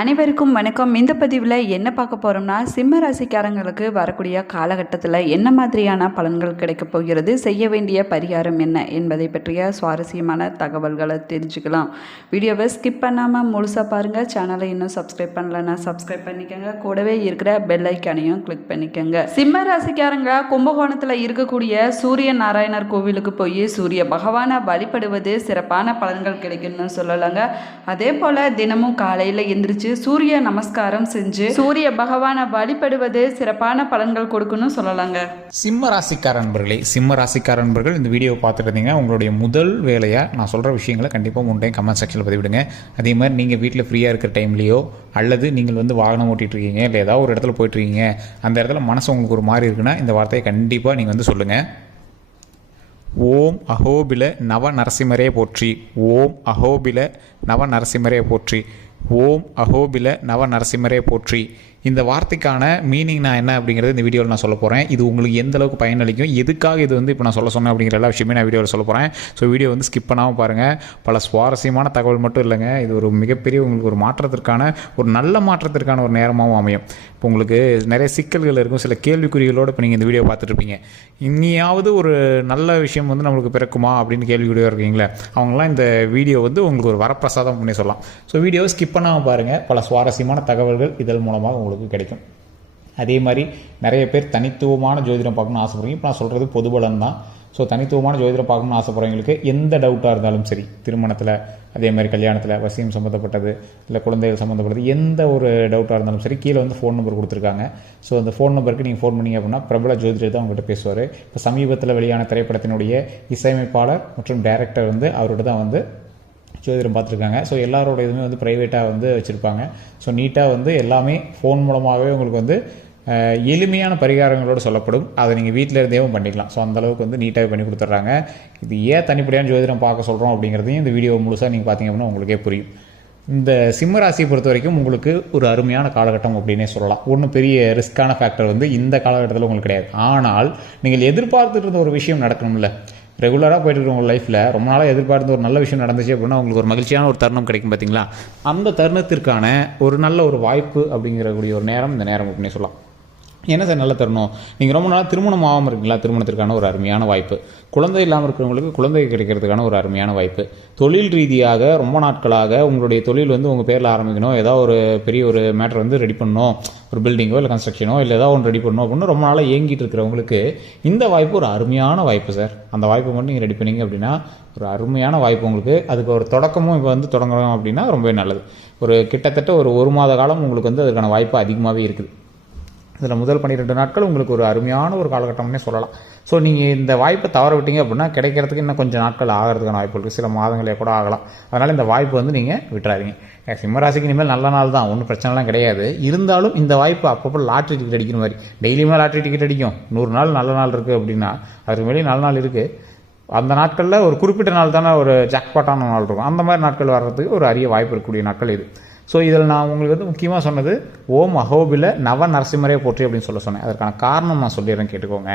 அனைவருக்கும் வணக்கம். இந்த பதிவில் என்ன பார்க்க போகிறோம்னா, சிம்ம ராசிக்காரங்களுக்கு வரக்கூடிய காலகட்டத்தில் என்ன மாதிரியான பலன்கள் கிடைக்கப் போகிறது, செய்ய வேண்டிய பரிகாரம் என்ன என்பதை பற்றிய சுவாரஸ்யமான தகவல்களை தெரிஞ்சுக்கலாம். வீடியோவை ஸ்கிப் பண்ணாமல் முழுசாக பாருங்கள். சேனலை இன்னும் சப்ஸ்கிரைப் பண்ணலன்னா சப்ஸ்கிரைப் பண்ணிக்கோங்க. கூடவே இருக்கிற பெல் ஐக்கானையும் கிளிக் பண்ணிக்கோங்க. சிம்ம ராசிக்காரங்க கும்பகோணத்தில் இருக்கக்கூடிய சூரிய நாராயணர் கோவிலுக்கு போய் சூரிய பகவானை வழிபடுவது சிறப்பான பலன்கள் கிடைக்கும்னு சொல்லலாங்க. அதே போல் தினமும் காலையில் எந்திரிச்சு சூரிய நமஸ்காரம் செஞ்சு சூரிய பகவானை வழிபடுவது சிறப்பான பலன்கள் கொடுக்கணும் சொல்லலாங்க. சிம்ம ராசிக்கார நண்பர்கள் இந்த வீடியோவை பார்த்துட்டு இருந்தீங்கன்னா உங்களுடைய முதல் வேலையாக நான் சொல்கிற விஷயங்களை கண்டிப்பாக 3 டைம் கமெண்ட் செக்ஷனில் பதிவிடுங்க. அதே மாதிரி நீங்கள் வீட்டில் ஃப்ரீயாக இருக்கிற டைம்லேயோ அல்லது நீங்கள் வாகனம் ஓட்டிகிட்டு இருக்கீங்க இல்லை ஏதாவது ஒரு இடத்துல போயிட்டுருக்கீங்க, அந்த இடத்துல மனசு உங்களுக்கு ஒரு மாதிரி இருக்குன்னா இந்த வார்த்தையை கண்டிப்பாக நீங்கள் சொல்லுங்கள். ஓம் அஹோபில நவ நரசிம்மரே போற்றி, ஓம் அஹோபில நவ நரசிம்மரே போற்றி, ஓம் அஹோபில நவ நரசிம்மரே போற்றி. இந்த வார்த்தைக்கான மீனிங் நான் என்ன அப்படிங்கிறது இந்த வீடியோவில் நான் சொல்ல போகிறேன். இது உங்களுக்கு எந்த அளவுக்கு பயனளிக்கும், எதுக்காக இது இப்போ நான் சொன்னேன் அப்படிங்கிற எல்லா விஷயமே நான் வீடியோவில் சொல்ல போகிறேன். ஸோ வீடியோ ஸ்கிப் பண்ணாமல் பாருங்கள். பல சுவாரஸ்யமான தகவல் மட்டும் இல்லைங்க, இது ஒரு மிகப்பெரிய உங்களுக்கு ஒரு மாற்றத்திற்கான ஒரு நல்ல மாற்றத்திற்கான ஒரு நேரமாகவும் அமையும். இப்போ உங்களுக்கு நிறைய சிக்கல்கள் இருக்கும், சில கேள்விக்குறிகளோடு இப்போ நீங்கள் இந்த வீடியோ பார்த்துட்ருப்பீங்க. இனியாவது ஒரு நல்ல விஷயம் நம்மளுக்கு பிறக்குமா அப்படின்னு கேள்விக்குறியாக இருக்கீங்களே, அவங்களாம் இந்த வீடியோ உங்களுக்கு ஒரு வரப்பிரசாதம் பண்ணி சொல்லலாம். ஸோ வீடியோவை ஸ்கிப் பண்ணாமல் பாருங்கள். பல சுவாரஸ்யமான தகவல்கள் இதன் மூலமாக உங்களுக்கு கிடைக்கும். அதே மாதிரி நிறைய பேர் தனித்துவமான ஜோதிடம் பார்க்கணும்னு ஆசைப்படுறீங்க. இப்போ நான் சொல்கிறது பொதுபலன் தான். ஸோ தனித்துவமான ஜோதிடம் பார்க்கணும்னு ஆசைப்படுறவங்களுக்கு எந்த டவுட்டாக இருந்தாலும் சரி, திருமணத்தில், அதே மாதிரி கல்யாணத்தில், வசியம் சம்மந்தப்பட்டது, இல்லை குழந்தைகள் சம்மந்தப்பட்டது, எந்த ஒரு டவுட்டாக இருந்தாலும் சரி, கீழே ஃபோன் நம்பர் கொடுத்துருக்காங்க. ஸோ அந்த ஃபோன் நம்பருக்கு நீங்கள் ஃபோன் பண்ணிங்க அப்படின்னா பிரபல ஜோதிடர் தான் உங்கள்கிட்ட பேசுவார். இப்போ சமீபத்தில் வெளியான திரைப்படத்தினுடைய இசையமைப்பாளர் மற்றும் டைரக்டர் அவர்கிட்ட தான் ஜோதிடம் பார்த்துருக்காங்க. ஸோ எல்லாரோட இதுவுமே ப்ரைவேட்டாக வச்சுருப்பாங்க. ஸோ நீட்டாக எல்லாமே ஃபோன் மூலமாகவே உங்களுக்கு எளிமையான பரிகாரங்களோடு சொல்லப்படும். அதை நீங்கள் வீட்டில் இருந்தேவும் பண்ணிக்கலாம். ஸோ அந்தளவுக்கு நீட்டாகவே பண்ணி கொடுத்துட்றாங்க. இது ஏன் தனிப்படையான ஜோதிடம் பார்க்க சொல்கிறோம் அப்படிங்கிறதையும் இந்த வீடியோ முழுசாக நீங்கள் பார்த்தீங்க அப்படின்னா உங்களுக்கே புரியும். இந்த சிம்ம ராசியை பொறுத்த வரைக்கும் உங்களுக்கு ஒரு அருமையான காலகட்டம் அப்படின்னே சொல்லலாம். ஒன்றும் பெரிய ரிஸ்க்கான ஃபேக்டர் இந்த காலகட்டத்தில் உங்களுக்கு கிடையாது. ஆனால் நீங்கள் எதிர்பார்த்துட்டு இருந்த ஒரு விஷயம் நடக்கணும்ல, ரெகுலராக போய்ட்டு இருக்கிற உங்கள் லைஃப்பில் ரொம்ப நாளாக எதிர்பார்த்து ஒரு நல்ல விஷயம் நடந்துச்சு அப்படின்னா உங்களுக்கு ஒரு மகிழ்ச்சியான ஒரு தருணம் கிடைக்கும் பார்த்தீங்களா. அந்த தருணத்திற்கான ஒரு நல்ல ஒரு வாய்ப்பு அப்படிங்கிறக்கூடிய ஒரு நேரம் இந்த நேரம் அப்படின்னு சொல்லலாம். என்ன சார் நல்ல தருணம்? நீங்கள் ரொம்ப நாளாக திருமணம் ஆகாமல் இருக்கீங்களா, திருமணத்திற்கான ஒரு அருமையான வாய்ப்பு. குழந்தை இல்லாமல் இருக்கிறவங்களுக்கு குழந்தை கிடைக்கிறதுக்கான ஒரு அருமையான வாய்ப்பு. தொழில் ரீதியாக ரொம்ப நாட்களாக உங்களுடைய தொழில் உங்கள் பேரில் ஆரம்பிக்கணும், ஏதாவது ஒரு பெரிய ஒரு மேட்டர் ரெடி பண்ணணும், ஒரு பில்டிங்கோ இல்லை கன்ஸ்ட்ரக்ஷனோ இல்லை ஏதாவது ஒன்று ரெடி பண்ணணும் அப்படின்னு ரொம்ப நாளாக ஏங்கிட்டு இருக்கிறவங்களுக்கு இந்த வாய்ப்பு ஒரு அருமையான வாய்ப்பு சார். அந்த வாய்ப்பை மட்டும் நீங்கள் ரெடி பண்ணீங்க அப்படின்னா ஒரு அருமையான வாய்ப்பு உங்களுக்கு. அதுக்கு ஒரு தொடக்கமும் இப்போ தொடங்குறோம் அப்படின்னா ரொம்பவே நல்லது. ஒரு கிட்டத்தட்ட ஒரு மாத காலம் உங்களுக்கு அதுக்கான வாய்ப்பு அதிகமாகவே இருக்குது. இதில் முதல் 12 நாட்கள் உங்களுக்கு ஒரு அருமையான ஒரு காலகட்டம்னே சொல்லலாம். ஸோ நீங்கள் இந்த வாய்ப்பை தவற விட்டீங்க அப்படின்னா கிடைக்கிறதுக்கு இன்னும் கொஞ்சம் நாட்கள் ஆகிறதுக்கான வாய்ப்பு இருக்குது, சில மாதங்களே கூட ஆகலாம். அதனால் இந்த வாய்ப்பு நீங்கள் விட்டுறாதீங்க. சிம்மராசிக்கு இனிமேல் நல்ல நாள் தான், ஒன்றும் பிரச்சனைலாம் கிடையாது. இருந்தாலும் இந்த வாய்ப்பு அப்பப்போ லாட்ரி டிக்கெட் அடிக்கிற மாதிரி, டெய்லியுமே லாட்ரி டிக்கெட் அடிக்கும். 100 நாள் நல்ல நாள் இருக்குது அப்படின்னா அதுக்கு மேலே நல்ல நாள் இருக்குது. அந்த நாட்களில் ஒரு குறிப்பிட்ட நாள் தானே ஒரு ஜாக்பாட்டான நாள் இருக்கும். அந்த மாதிரி நாட்கள் வர்றதுக்கு ஒரு அரிய வாய்ப்பு இருக்கக்கூடிய நாட்கள் இது. ஸோ இதில் நான் உங்களுக்கு முக்கியமாக சொன்னது ஓம் அஹோபில நவ நரசிம்மரே போற்றி அப்படின்னு சொன்னேன். அதற்கான காரணம் நான் சொல்லிடுறேன், கேட்டுக்கோங்க.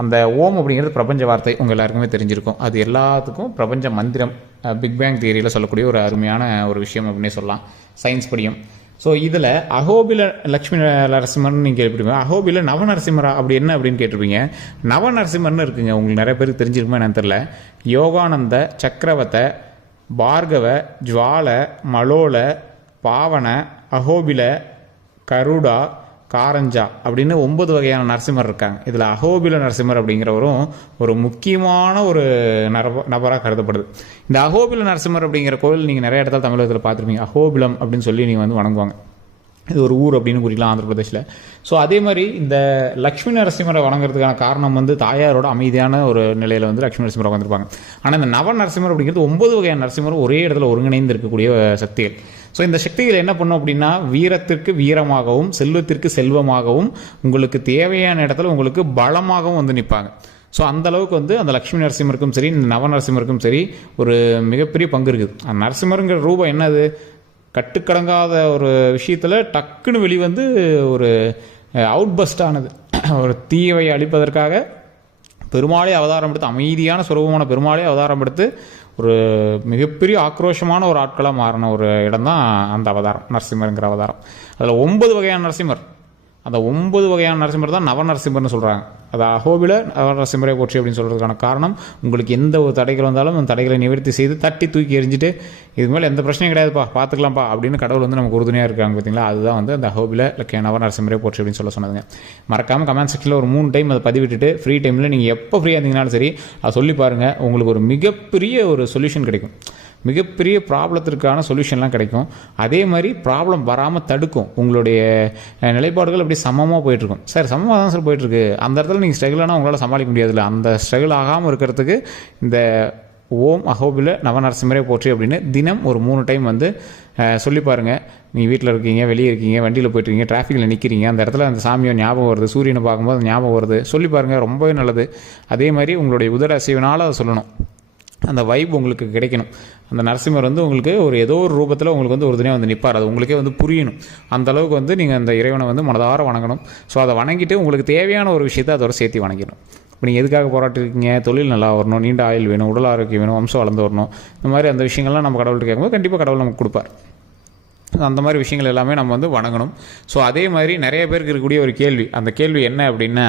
அந்த ஓம் அப்படிங்கிறது பிரபஞ்ச வார்த்தை, உங்கள் எல்லாருக்குமே தெரிஞ்சிருக்கும். அது எல்லாத்துக்கும் பிரபஞ்ச மந்திரம், பிக் பேங் தியரியில் சொல்லக்கூடிய ஒரு அருமையான ஒரு விஷயம் அப்படின்னே சொல்லலாம், சயின்ஸ் படியும். ஸோ இதில் அஹோபில லக்ஷ்மி நரசிம்மர்னு நீங்கள் கேள்விப்படுவீங்க. அஹோபில நவ நரசிம்மரா அப்படி என்ன அப்படின்னு கேட்டிருப்பீங்க. நவ நரசிம்மர்னு இருக்குங்க, உங்களுக்கு நிறைய பேருக்கு தெரிஞ்சிருக்குமா என்னன்னு தெரியல. யோகானந்த, சக்கரவர்த்த, பார்கவ, ஜுவால, மலோல, பாவன, அஹோபில, கருடா, காரஞ்சா அப்படின்னு 9 வகையான நரசிம்மர் இருக்காங்க. இதில் அஹோபில நரசிம்மர் அப்படிங்கிறவரும் ஒரு முக்கியமான ஒரு நபராக கருதப்படுது. இந்த அஹோபில நரசிம்மர் அப்படிங்கிற கோவில் நீங்கள் நிறைய இடத்துல தமிழகத்தில் பார்த்துருப்பீங்க. அஹோபிலம் அப்படின்னு சொல்லி நீங்கள் வணங்குவாங்க. இது ஒரு ஊர் அப்படின்னு குறிக்கலாம் ஆந்திர பிரதேசில். ஸோ அதே மாதிரி இந்த லக்ஷ்மி நரசிம்மரை வணங்குறதுக்கான காரணம் தாயாரோட அமைதியான ஒரு நிலையில் லக்ஷ்மி நரசிம்மரை வந்திருப்பாங்க. ஆனால் இந்த நவ நரசிம்மர் அப்படிங்கிறது 9 வகையான நரசிம்மர் ஒரே இடத்துல ஒருங்கிணைந்து இருக்கக்கூடிய சக்திகள். ஸோ இந்த சக்திகள் என்ன பண்ணும் அப்படின்னா வீரத்திற்கு வீரமாகவும் செல்வத்திற்கு செல்வமாகவும் உங்களுக்கு தேவையான இடத்துல உங்களுக்கு பலமாகவும் நிற்பாங்க. ஸோ அந்தளவுக்கு அந்த லக்ஷ்மி நரசிம்மருக்கும் சரி இந்த நவ நரசிம்மருக்கும் சரி ஒரு மிகப்பெரிய பங்கு இருக்குது. அந்த நரசிம்மருங்கிற ரூபம் என்னது, கட்டுக்கடங்காத ஒரு விஷயத்தில் டக்குன்னு வெளிவந்து ஒரு அவுட்பஸ்ட் ஆனது, ஒரு தீயை அழிப்பதற்காக பெருமாளே அவதாரம் எடுத்து, அமைதியான சுரூபமான பெருமாளே அவதாரம் எடுத்து ஒரு மிகப்பெரிய ஆக்ரோஷமான ஒரு ஆட்களாக மாறின ஒரு இடம் தான் அந்த அவதாரம், நரசிம்மருங்கிற அவதாரம். அதில் 9 வகையான நரசிம்மர். அந்த 9 வகையான நரசிம்மர் தான் நவநரசிம்மர்னு சொல்கிறாங்க. அது அகோபில நவநரசிம்மரை போற்றி அப்படின்னு சொல்கிறதுக்கான காரணம், உங்களுக்கு எந்த ஒரு தடைகள் வந்தாலும் அந்த தடைகளை நிவர்த்தி செய்து தட்டி தூக்கி எறிஞ்சிட்டு இது மேலே எந்த பிரச்சனையும் கிடையாதுப்பா, பார்த்துக்கலாம்ப்பா அப்படின்னு கடவுள் வந்து நமக்கு உறுதுணையாக இருக்காங்க பார்த்தீங்களா. அதுதான் வந்து அந்த அகோபில நவநரசிம்மரை போற்றி அப்படின்னு சொன்னதுங்க. மறக்காமல் கமெண்ட் செக்ஷனில் ஒரு 3 டைம் அதை பதிவிட்டுட்டு ஃப்ரீ டைமில் நீங்கள் எப்போ ஃப்ரீயாக இருந்தீங்கனாலும் சரி அதை சொல்லி பாருங்கள். உங்களுக்கு ஒரு மிகப்பெரிய ஒரு சொல்யூஷன் கிடைக்கும், மிகப்பெரிய ப்ராப்ளத்திற்கான சொல்யூஷன்லாம் கிடைக்கும். அதே மாதிரி ப்ராப்ளம் வராமல் தடுக்கும். உங்களுடைய நிலைப்பாடுகள் அப்படி சமமாக போயிட்டுருக்கும். சார் சமமாக தான் சார் போயிட்டுருக்கு, அந்த இடத்துல நீங்கள் ஸ்ட்ரகிள் ஆனால் உங்களால் சமாளிக்க முடியாதுல்ல, அந்த ஸ்ட்ரகிள் ஆகாமல் இருக்கிறதுக்கு இந்த ஓம் அகோபில நவநரசிம்மரே போற்றி அப்படின்னு தினம் ஒரு 3 டைம் வந்து சொல்லி பாருங்கள். நீங்கள் வீட்டில் இருக்கீங்க, வெளியே இருக்கீங்க, வண்டியில் போய்ட்டுருக்கீங்க, டிராஃபிக்கில் நிற்கிறீங்க, அந்த இடத்துல அந்த சாமியை ஞாபகம் வருது, சூரியனை பார்க்கும்போது ஞாபகம் வருது, சொல்லி பாருங்கள், ரொம்பவே நல்லது. அதே மாதிரி உங்களுடைய உதட அசைவினால் அதை சொல்லணும், அந்த வைப் உங்களுக்கு கிடைக்கணும். அந்த நரசிம்மர் வந்து உங்களுக்கு ஒரு ஏதோ ஒரு ரூபத்தில் உங்களுக்கு வந்து ஒரு தினம் வந்து நிற்பார், அது உங்களுக்கே வந்து புரியணும். அந்த அளவுக்கு வந்து நீங்கள் அந்த இறைவனை வந்து மனதார வணங்கணும். ஸோ அதை வணங்கிட்டு உங்களுக்கு தேவையான ஒரு விஷயத்தை அதோட சேர்த்து வணங்கிடணும். இப்போ நீங்கள் எதுக்காக போராட்டிருக்கீங்க, தொழில் நல்லா வரணும், நீண்ட ஆயுள் வேணும், உடல் ஆரோக்கியம் வேணும், வம்சம் வளர்ந்து வரணும், இந்த மாதிரி அந்த விஷயங்கள்லாம் நம்ம கடவுள்கிட்ட கேட்கும்போது கண்டிப்பாக கடவுள் நமக்கு கொடுப்பார். அந்த மாதிரி விஷயங்கள் எல்லாமே நம்ம வந்து வணங்கணும். ஸோ அதே மாதிரி நிறைய பேருக்கு இருக்கக்கூடிய ஒரு கேள்வி, அந்த கேள்வி என்ன அப்படின்னா,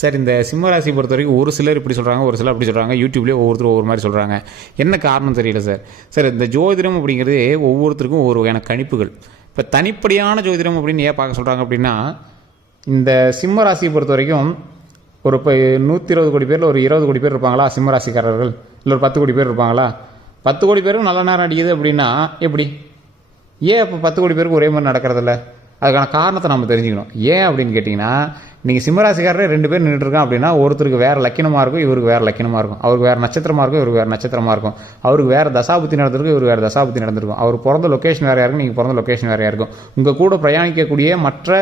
சார் இந்த சிம்மராசி பொறுத்த வரைக்கும் ஒரு சிலர் இப்படி சொல்கிறாங்க, ஒரு சிலர் அப்படி சொல்கிறாங்க, யூடியூப்லேயே ஒவ்வொருத்தரும் ஒவ்வொரு மாதிரி சொல்கிறாங்க, என்ன காரணம் தெரியல சார். சார் இந்த ஜோதிடம் அப்படிங்கிறது ஒவ்வொருத்தருக்கும் ஒவ்வொரு வகையான கணிப்புகள். இப்போ தனிப்படியான ஜோதிடம் அப்படின்னு ஏன் பார்க்க சொல்கிறாங்க அப்படின்னா, இந்த சிம்மராசியை பொறுத்த வரைக்கும் ஒரு இப்போ 120 கோடி பேரில் ஒரு 20 கோடி பேர் இருப்பாங்களா சிம்மராசிக்காரர்கள், இல்லை ஒரு 10 கோடி பேர் இருப்பாங்களா? 10 கோடி பேரும் நல்ல நேரம் அடிக்குது அப்படின்னா எப்படி? ஏன் இப்போ 10 கோடி பேருக்கு ஒரே மாதிரி நடக்கிறதில்ல? அதுக்கான காரணத்தை நம்ம தெரிஞ்சுக்கணும். ஏன் அப்படின்னு கேட்டிங்கன்னா, நீங்கள் சிம்மராசிக்காரரே 2 பேர் நின்றுட்டுருக்கான் அப்படின்னா, ஒருத்தருக்கு வேறு லக்கினமாக இருக்கும், இவருக்கு வேறு லக்கினமாக இருக்கும், அவருக்கு வேறு நட்சத்திரமாக இருக்கும், இவருக்கு வேறு நட்சத்திரமாக இருக்கும், அவருக்கு வேறு தசாபுத்தி நடந்திருக்கும், இவருக்கு வேறு தசாபுத்தி நடந்திருக்கும், அவர் பிறந்த லொக்கேஷன் வேறையாக இருக்கும், நீங்கள் பிறந்த லொக்கேஷன் வேறையாக இருக்கும். உங்கள் கூட பிரயாணிக்கக்கூடிய மற்ற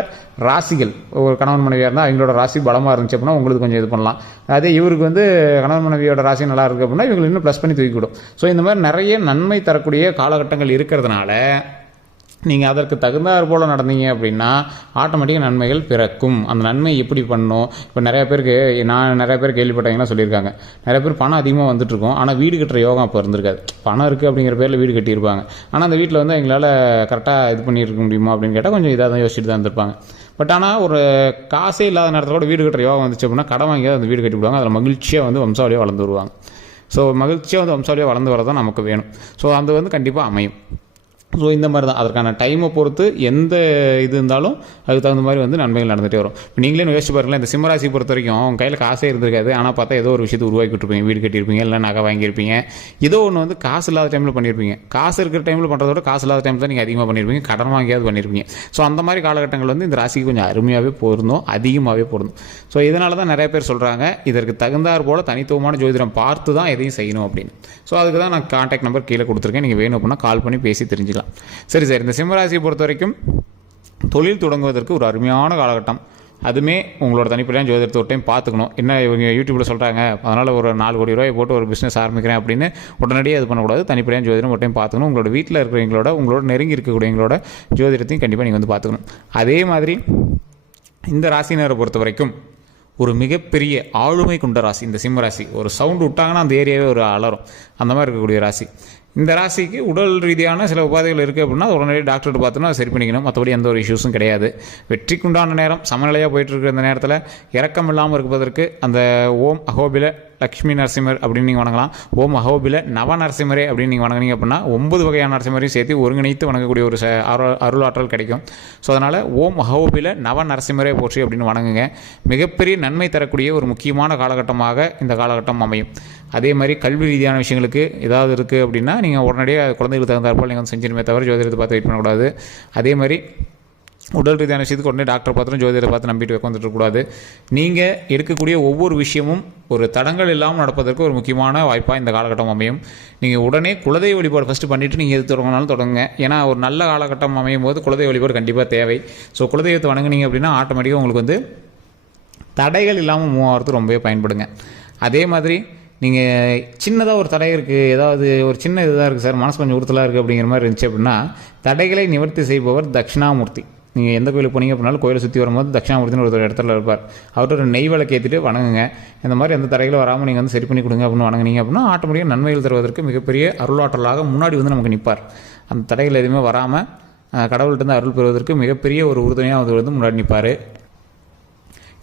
ராசிகள், ஒரு கணவன் மனைவியாக இருந்தால் அவங்களோட ராசி பலமாக இருந்துச்சு அப்படின்னா உங்களுக்கு கொஞ்சம் இது பண்ணலாம். அதே இவருக்கு வந்து கணவன் மனைவியோட ராசி நல்லா இருக்குது அப்படின்னா இவங்களுக்கு இன்னும் ப்ளஸ் பண்ணி தூக்கிவிடும். ஸோ இந்த மாதிரி நிறைய நன்மை தரக்கூடிய காலகட்டங்கள் இருக்கிறதுனால நீங்கள் அதற்கு தகுந்தாற் போல் நடந்தீங்க அப்படின்னா ஆட்டோமேட்டிக்காக நன்மைகள் பிறக்கும். அந்த நன்மை எப்படி பண்ணணும்? இப்போ நிறைய பேருக்கு நிறைய பேர் கேள்விப்பட்டவங்களாம் சொல்லியிருக்காங்க, நிறைய பேர் பணம் அதிகமாக வந்துட்டுருக்கோம், ஆனால் வீடு கட்டுற யோகம் அப்போ இருந்திருக்காது. பணம் இருக்குது அப்படிங்கிற பேரில் வீடு கட்டியிருப்பாங்க, ஆனால் அந்த வீட்டில் வந்து எங்களால் கரெக்டாக இது பண்ணியிருக்க முடியுமா அப்படின்னு கேட்டால் கொஞ்சம் இதாக தான் யோசிச்சுட்டு தான் இருந்திருப்பாங்க. பட் ஆனால் ஒரு காசே இல்லாத நேரத்தில் கூட வீடு கட்டுற யோகம் வந்துச்சு அப்படின்னா கடன் வாங்கி அந்த வீடு கட்டி விடுவாங்க. அதில் மகிழ்ச்சியாக வந்து வம்சாவளியாக வளர்ந்து வருவாங்க. ஸோ மகிழ்ச்சியாக வந்து வம்சாவளியாக வளர்ந்து வரதான் நமக்கு வேணும். ஸோ அது வந்து கண்டிப்பாக அமையும். ஸோ இந்த மாதிரி தான் அதற்கான டைமை பொறுத்து எந்த இது இருந்தாலும் அதுக்கு தகுந்த மாதிரி வந்து நன்மைகள் நடந்துகிட்டே வரும். இப்போ நீங்களே யோசிச்சு பாருங்களேன், இந்த சிம்மராசி பொறுத்த வரைக்கும் அவங்க கையில் காசே இருந்திருக்காது, ஆனால் பார்த்தா ஏதோ ஒரு விஷயத்தை உருவாக்கி விட்டுருப்பீங்க, வீடு கட்டியிருப்பீங்க, இல்லை நகை வாங்கியிருப்பீங்க, ஏதோ ஒன்று வந்து காசு இல்லாத டைமில் பண்ணியிருப்பீங்க. காசு இருக்கிற டைமில் பண்ணுறத விட காசு இல்லாத டைமில் தான் நீங்கள் அதிகமாக பண்ணியிருப்பீங்க, கடன் வாங்கியாவது பண்ணியிருப்பீங்க. ஸோ அந்த மாதிரி காலகட்டங்கள் வந்து இந்த ராசிக்கு கொஞ்சம் அருமையாகவே பொருந்தும், அதிகமாகவே பொருந்தும். ஸோ இதனால தான் நிறைய பேர் சொல்கிறாங்க இதற்கு தகுந்தாற் போல் தனித்துவமான ஜோதிடம் பார்த்து தான் எதையும் செய்யணும் அப்படின்னு. ஸோ அதுக்கு தான் நான் கான்டாக்ட் நம்பர் கீழே கொடுத்துருக்கேன், நீங்கள் வேணும் அப்படின்னா கால் பண்ணி பேசி தெரிஞ்சுக்கலாம். சரி சார், இந்த சிம்மராசியை பொறுத்த வரைக்கும் தொழில் தொடங்குவதற்கு ஒரு அருமையான காலகட்டம். அதுவுமே உங்களோட தனிப்படையான ஜோதிடத்தை ஒரு டைம் பார்த்துக்கணும். என்ன இவங்க யூடியூப்பில் சொல்கிறாங்க அதனால் ஒரு 4 கோடி ரூபாய் போட்டு ஒரு பிஸ்னஸ் ஆரம்பிக்கிறேன் அப்படின்னு உடனடியாக இது பண்ணக்கூடாது. தனிப்படையான ஜோதிடம் ஒரு டைம் பார்த்துக்கணும். உங்களோட வீட்டில் இருக்கிறவங்களோட உங்களோட நெருங்கி இருக்கக்கூடியவங்களோட ஜோதிடத்தையும் கண்டிப்பாக நீங்கள் வந்து பார்த்துக்கணும். அதே மாதிரி இந்த ராசினரை பொறுத்த வரைக்கும் ஒரு மிகப்பெரிய ஆளுமை கொண்ட ராசி இந்த சிம்ம ராசி. ஒரு சவுண்டு விட்டாங்கன்னா அந்த ஏரியாவே ஒரு அலறும், அந்த மாதிரி இருக்கக்கூடிய ராசி. இந்த ராசிக்கு உடல் ரீதியான சில உபாதைகள் இருக்குது அப்படின்னா அது உடனே டாக்டர்கிட்ட பார்த்தோன்னா சரி பண்ணிக்கணும். மற்றபடி எந்த ஒரு இஷ்யூஸும் கிடையாது. வெற்றிக்குண்டான நேரம் சமநிலையாக போயிட்டு இருக்கிற இந்த நேரத்தில் இறக்கம் இல்லாமல் இருப்பதற்கு அந்த ஓம் அகோபில லக்ஷ்மி நரசிம்மர் அப்படின்னு நீங்கள் வணங்கலாம். ஓம் அகோபில நவ நரசிம்மரே அப்படின்னு நீங்கள் வணங்குனீங்க அப்படின்னா 9 வகையான நரசிம்மரையும் சேர்த்து ஒருங்கிணைத்து வணங்கக்கூடிய ஒரு அருளாற்றல் கிடைக்கும். ஸோ அதனால் ஓம் அகோபில நவ நரசிம்மரே போற்றி அப்படின்னு வணங்குங்க. மிகப்பெரிய நன்மை தரக்கூடிய ஒரு முக்கியமான காலகட்டமாக இந்த காலகட்டம் அமையும். அதே மாதிரி கல்வி ரீதியான விஷயங்களுக்கு ஏதாவது இருக்குது அப்படின்னா நீங்கள் உடனடியாக குழந்தைகளுக்கு தகுந்தாற்போல் நீங்கள் வந்து செஞ்சிருமே தவிர ஜோதிடத்தை பார்த்து வெயிட் பண்ணக்கூடாது. அதே மாதிரி உடல் ரீதியான விஷயத்துக்கு உடனே டாக்டரை பார்த்துட்டு ஜோதிடத்தை பார்த்து நம்பிட்டு உட்காந்துட்டுருக்கூடாது. நீங்கள் எடுக்கக்கூடிய ஒவ்வொரு விஷயமும் ஒரு தடங்கள் இல்லாமல் நடப்பதற்கு ஒரு முக்கியமான வாய்ப்பாக இந்த காலகட்டம் அமையும். நீங்கள் உடனே குலதெய்வ வழிபாடு ஃபஸ்ட்டு பண்ணிவிட்டு நீங்கள் எது தொடங்கினாலும் தொடங்குங்க. ஏன்னா ஒரு நல்ல காலகட்டம் அமையும் போது குலதெய்வ வழிபாடு கண்டிப்பாக தேவை. ஸோ குலதெய்வத்தை வணங்குனீங்க அப்படின்னா ஆட்டோமேட்டிக்காக உங்களுக்கு வந்து தடைகள் இல்லாமல் மூவ் ஆகிறது ரொம்பவே பயன்படுங்க. அதே மாதிரி நீங்கள் சின்னதாக ஒரு தடை இருக்குது, ஏதாவது ஒரு சின்ன இதுதான் இருக்குது சார், மனசு கொஞ்சம் உறுத்தலாக இருக்குது அப்படிங்கிற மாதிரி இருந்துச்சு அப்படின்னா தடைகளை நிவர்த்தி செய்பவர் தட்சிணாமூர்த்தி. நீங்கள் எந்த கோயிலுக்கு போனீங்க அப்படின்னாலும் கோயிலை சுற்றி வரும்போது தட்சிணாமூர்த்தின்னு ஒரு இடத்துல இருப்பார். அவர்கிட்ட ஒரு நெய் விளக்கு ஏற்றிட்டு வணங்குங்க. இந்த மாதிரி எந்த தடைகளும் வராமல் நீங்கள் வந்து சரி பண்ணி கொடுங்க அப்படின்னு வணங்குனீங்க அப்படின்னா ஆட்டோமேட்டிக்காக நன்மைகள் தருவதற்கு மிகப்பெரிய அருளாற்றலாக முன்னாடி வந்து நமக்கு நிற்பார். அந்த தடைகள் எதுவுமே வராமல் கடவுள்கிட்ட அருள் பெறுவதற்கு மிகப்பெரிய ஒரு உறுதுணையாக அவர் வந்து முன்னாடி நிற்பார்.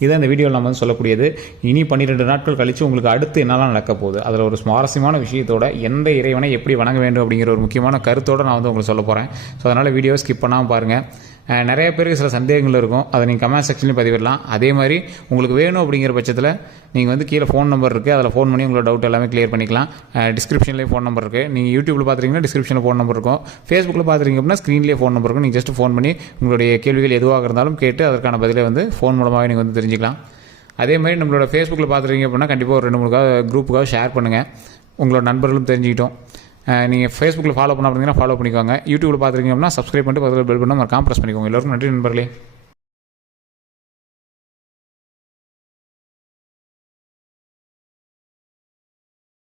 இதான் இந்த வீடியோவில் நம்ம வந்து சொல்லக்கூடியது. இனி 12 நாட்கள் கழித்து உங்களுக்கு அடுத்து என்னெல்லாம் நடக்க போகுது, அதில் ஒரு சுவாரஸ்யமான விஷயத்தோட எந்த இறைவனை எப்படி வணங்க வேண்டும் அப்படிங்கிற ஒரு முக்கியமான கருத்தோடு நான் வந்து உங்களுக்கு சொல்ல போகிறேன். ஸோ அதனால் வீடியோ ஸ்கிப் பண்ணாமல் பாருங்கள். நிறைய பேருக்கு சில சந்தேகங்கள் இருக்கும், அதை நீங்கள் கமெண்ட் செக்ஷன்லேயும் பதிவிடலாம். அதே மாதிரி உங்களுக்கு வேணும் அப்படிங்கிற பட்சத்தில் நீங்கள் வந்து கீழே ஃபோன் நம்பர் இருக்குது, அதில் ஃபோன் பண்ணி உங்களோட டவுட் எல்லாமே கிளியர் பண்ணிக்கலாம். டிஸ்கிரிப்ஷன்லேயே ஃபோன் நம்பர் இருக்குது. நீங்கள் யூடியூப்பில் பார்த்துருக்கீங்கன்னா டிஸ்கிரிப்ஷனில் ஃபோன் நம்பர் இருக்கும். ஃபேஸ்புக்கில் பார்த்துருக்கீங்க அப்படின்னா ஸ்க்ரீன்லேயே ஃபோன் நம்பர் இருக்கும். நீங்கள் ஜஸ்ட் ஃபோன் பண்ணி உங்களுடைய கேள்விகள் எதுவாக இருந்தாலும் கேட்டு அதற்கான பதிலை வந்து ஃபோன் மூலமாகவே நீங்கள் வந்து தெரிஞ்சுக்கலாம். அதே மாதிரி நம்மளோட ஃபேஸ்புக்கில் பார்த்துருக்கீங்க அப்படின்னா கண்டிப்பாக ஒரு 2-3 குரூப்புக்காக ஷேர் பண்ணுங்கள், உங்களோட நண்பர்களும் தெரிஞ்சுக்கிட்டோம். நீங்கள் ஃபேஸ்புக்கில் ஃபாலோ பண்ண அப்படிங்கன்னா ஃபாலோ பண்ணிக்கோங்க. யூடியூப்பில் பார்த்துருக்கீங்க அப்படின்னா சப்ஸ்கிரைப் பண்ணிட்டு பதில் பெல் பண்ண மறக்காம ப்ரெஸ் பண்ணிக்கோங்க. எல்லோருக்கும் நன்றி நண்பர்களே.